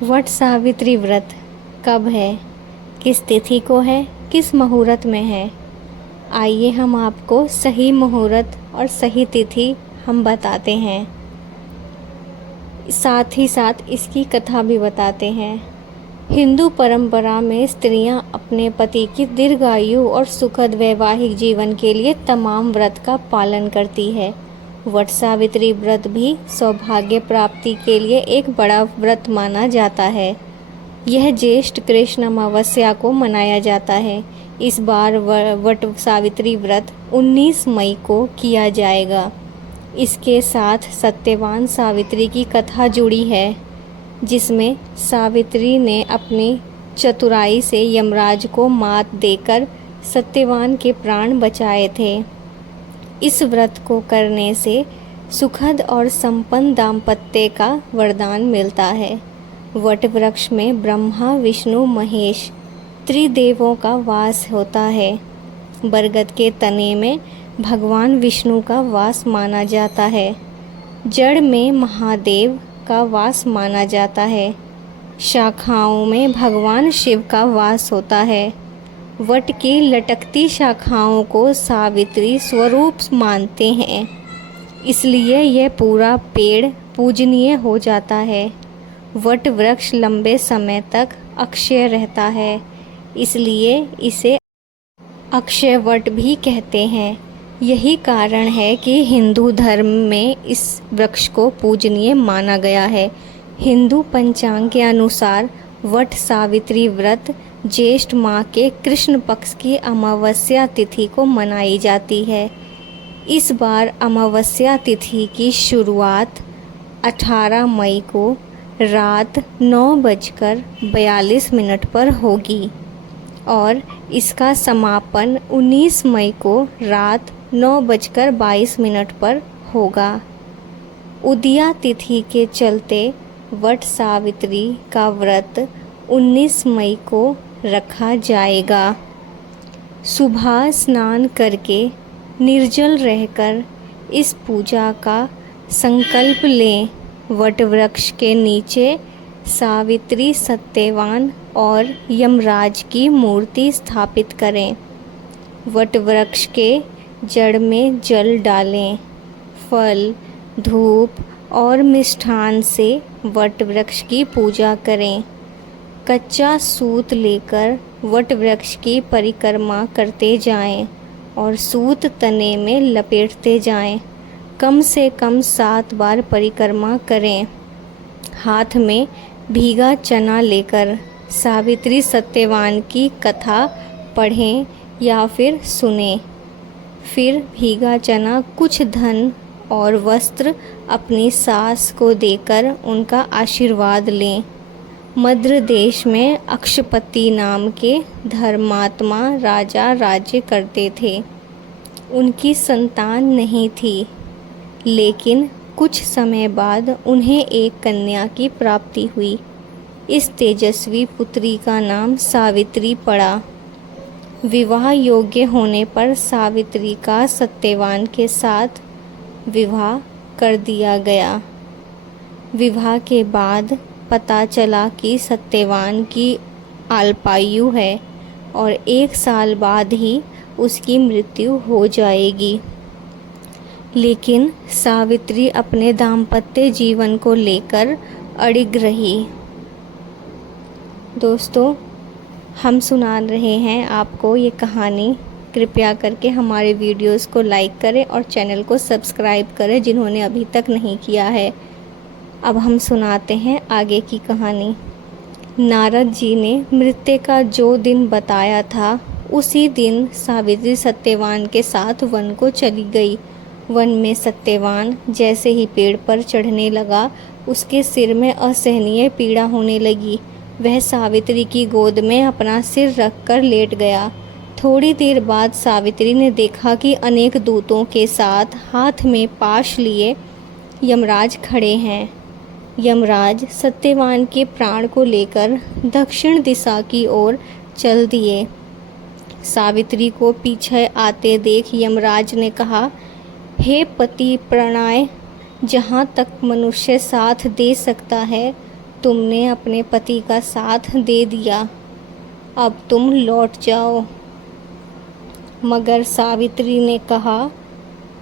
वट सावित्री व्रत कब है, किस तिथि को है, किस मुहूर्त में है? आइए हम आपको सही मुहूर्त और सही तिथि हम बताते हैं, साथ ही साथ इसकी कथा भी बताते हैं। हिंदू परंपरा में स्त्रियां अपने पति की दीर्घायु और सुखद वैवाहिक जीवन के लिए तमाम व्रत का पालन करती है। वट सावित्री व्रत भी सौभाग्य प्राप्ति के लिए एक बड़ा व्रत माना जाता है। यह ज्येष्ठ कृष्ण अमावस्या को मनाया जाता है। इस बार वट सावित्री व्रत 19 मई को किया जाएगा। इसके साथ सत्यवान सावित्री की कथा जुड़ी है, जिसमें सावित्री ने अपनी चतुराई से यमराज को मात देकर सत्यवान के प्राण बचाए थे। इस व्रत को करने से सुखद और संपन्न दाम्पत्य का वरदान मिलता है। वट वृक्ष में ब्रह्मा, विष्णु, महेश त्रिदेवों का वास होता है। बरगद के तने में भगवान विष्णु का वास माना जाता है। जड़ में महादेव का वास माना जाता है। शाखाओं में भगवान शिव का वास होता है। वट की लटकती शाखाओं को सावित्री स्वरूप मानते हैं, इसलिए यह पूरा पेड़ पूजनीय हो जाता है। वट वृक्ष लंबे समय तक अक्षय रहता है, इसलिए इसे अक्षय वट भी कहते हैं। यही कारण है कि हिंदू धर्म में इस वृक्ष को पूजनीय माना गया है। हिंदू पंचांग के अनुसार वट सावित्री व्रत ज्येष्ठ माह के कृष्ण पक्ष की अमावस्या तिथि को मनाई जाती है। इस बार अमावस्या तिथि की शुरुआत 18 मई को रात 9:42 पर होगी और इसका समापन 19 मई को रात 9:22 पर होगा। उदया तिथि के चलते वट सावित्री का व्रत 19 मई को रखा जाएगा। सुबह स्नान करके निर्जल रहकर इस पूजा का संकल्प लें। वट वृक्ष के नीचे सावित्री, सत्यवान और यमराज की मूर्ति स्थापित करें। वट वृक्ष के जड़ में जल डालें। फल, धूप और मिष्ठान से वट वृक्ष की पूजा करें। कच्चा सूत लेकर वट वृक्ष की परिक्रमा करते जाएं और सूत तने में लपेटते जाएं। कम से कम 7 बार परिक्रमा करें। हाथ में भीगा चना लेकर सावित्री सत्यवान की कथा पढ़ें या फिर सुनें। फिर भीगा चना, कुछ धन और वस्त्र अपनी सास को देकर उनका आशीर्वाद लें। मद्र देश में अक्षपति नाम के धर्मात्मा राजा राज्य करते थे। उनकी संतान नहीं थी, लेकिन कुछ समय बाद उन्हें एक कन्या की प्राप्ति हुई। इस तेजस्वी पुत्री का नाम सावित्री पड़ा। विवाह योग्य होने पर सावित्री का सत्यवान के साथ विवाह कर दिया गया। विवाह के बाद पता चला कि सत्यवान की अल्पायु है और 1 साल बाद ही उसकी मृत्यु हो जाएगी। लेकिन सावित्री अपने दाम्पत्य जीवन को लेकर अड़िग रही। दोस्तों, हम सुना रहे हैं आपको ये कहानी। कृपया करके हमारे वीडियोस को लाइक करें और चैनल को सब्सक्राइब करें जिन्होंने अभी तक नहीं किया है। अब हम सुनाते हैं आगे की कहानी। नारद जी ने मृत्यु का जो दिन बताया था, उसी दिन सावित्री सत्यवान के साथ वन को चली गई। वन में सत्यवान जैसे ही पेड़ पर चढ़ने लगा, उसके सिर में असहनीय पीड़ा होने लगी। वह सावित्री की गोद में अपना सिर रखकर लेट गया। थोड़ी देर बाद सावित्री ने देखा कि अनेक दूतों के साथ हाथ में पाश लिए यमराज खड़े हैं। यमराज सत्यवान के प्राण को लेकर दक्षिण दिशा की ओर चल दिए। सावित्री को पीछे आते देख यमराज ने कहा, हे पति प्रणय, जहाँ तक मनुष्य साथ दे सकता है तुमने अपने पति का साथ दे दिया, अब तुम लौट जाओ। मगर सावित्री ने कहा,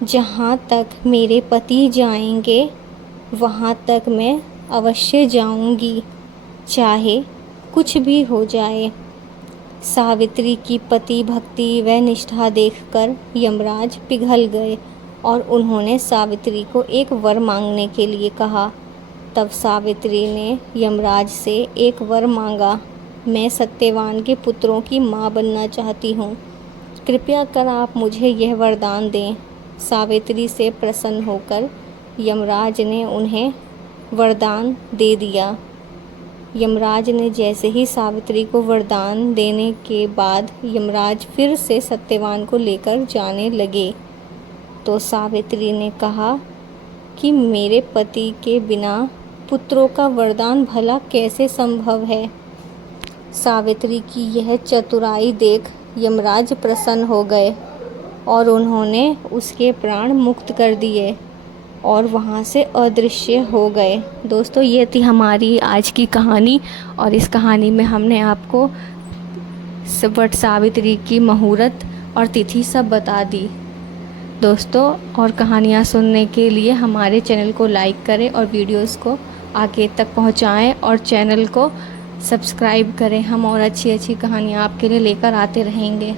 जहाँ तक मेरे पति जाएंगे वहाँ तक मैं अवश्य जाऊंगी, चाहे कुछ भी हो जाए। सावित्री की पति भक्ति व निष्ठा देखकर यमराज पिघल गए और उन्होंने सावित्री को एक वर मांगने के लिए कहा। तब सावित्री ने यमराज से एक वर मांगा, मैं सत्यवान के पुत्रों की माँ बनना चाहती हूँ, कृपया कर आप मुझे यह वरदान दें। सावित्री से प्रसन्न होकर यमराज ने उन्हें वरदान दे दिया। यमराज ने जैसे ही सावित्री को वरदान देने के बाद यमराज फिर से सत्यवान को लेकर जाने लगे, तो सावित्री ने कहा कि मेरे पति के बिना पुत्रों का वरदान भला कैसे संभव है। सावित्री की यह चतुराई देख यमराज प्रसन्न हो गए और उन्होंने उसके प्राण मुक्त कर दिए और वहाँ से अदृश्य हो गए। दोस्तों, ये थी हमारी आज की कहानी और इस कहानी में हमने आपको वट सावित्री की मुहूर्त और तिथि सब बता दी। दोस्तों, और कहानियाँ सुनने के लिए हमारे चैनल को लाइक करें और वीडियोस को आगे तक पहुँचाएं और चैनल को सब्सक्राइब करें। हम और अच्छी अच्छी कहानियाँ आपके लिए लेकर आते रहेंगे।